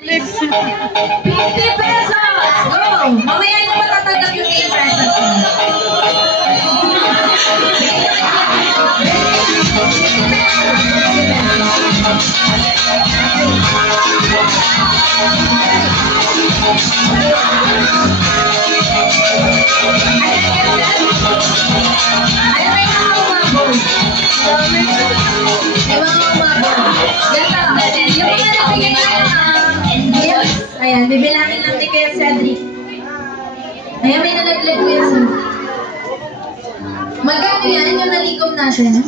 50 pesos! Go! Mamaya nyo matatanggap yung game prizes. Ayan, bibilangin natin kay Cedric. Ayan, may nalaglag ko yan. Magkano yan yung nalikom natin?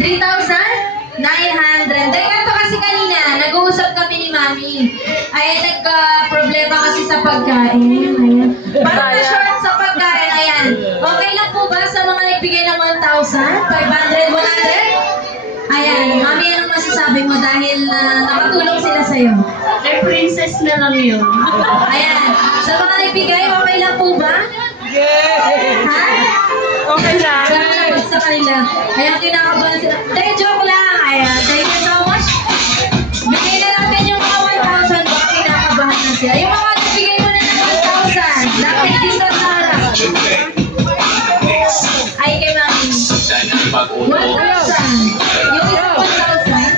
3,900. Dahil nga kasi kanina, nag-uusap kami ni Mami. Ay, nagka-problema kasi sa pagkain. Ayan. Parang na-short sa pagkain. Ayan. Okay lang po ba sa mga nagbigay ng 1,000? 500? 100? Ayan, Mami, anong masasabi mo dahil nakatulong sila sa'yo? Eh, princess na lang yun. Ayan, sa mga nagbigay, okay lang po ba? Yeah! Ha? Okay lang. Salamat sa kanila. Ayan, kinakabahan sila. Dahil joke lang. Ayan, thank you so much. Bigay na natin yung mga 1,000 baka kinakabahan na sila. Yung mga nagbigay mo na ng 1,000, dapat dito sa harap. Ay, kay Mami. 1,000. Yung isang 1,000.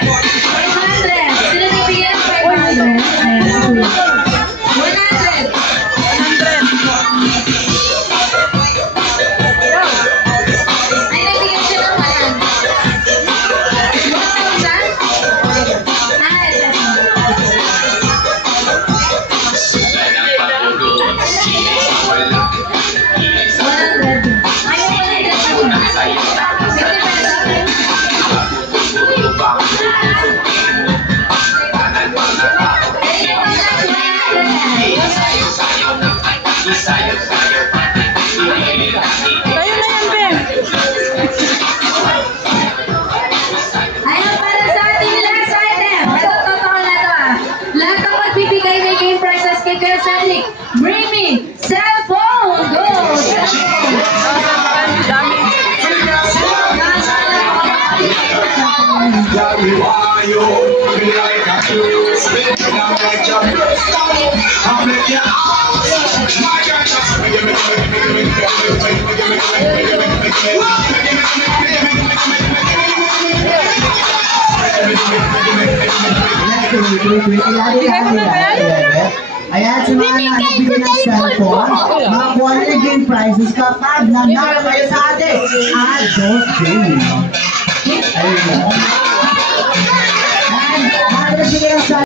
500. Sila nagbigay ng 500. Ayan. 100. 100. Ay, nagbigay siya ng 1,000. 1,000? Ay, ayun, para sa ating last item. Ito, totoo na ito ah. Lahat ng magbibigay ng game prizes kay Kuya Cedric. Bring me cellphone! Go! Ayan, sa mga nagbigay ng cellphone, makakuha nyo yung game prizes kapag nanalo kayo sa ating Adult Game. Ayun na.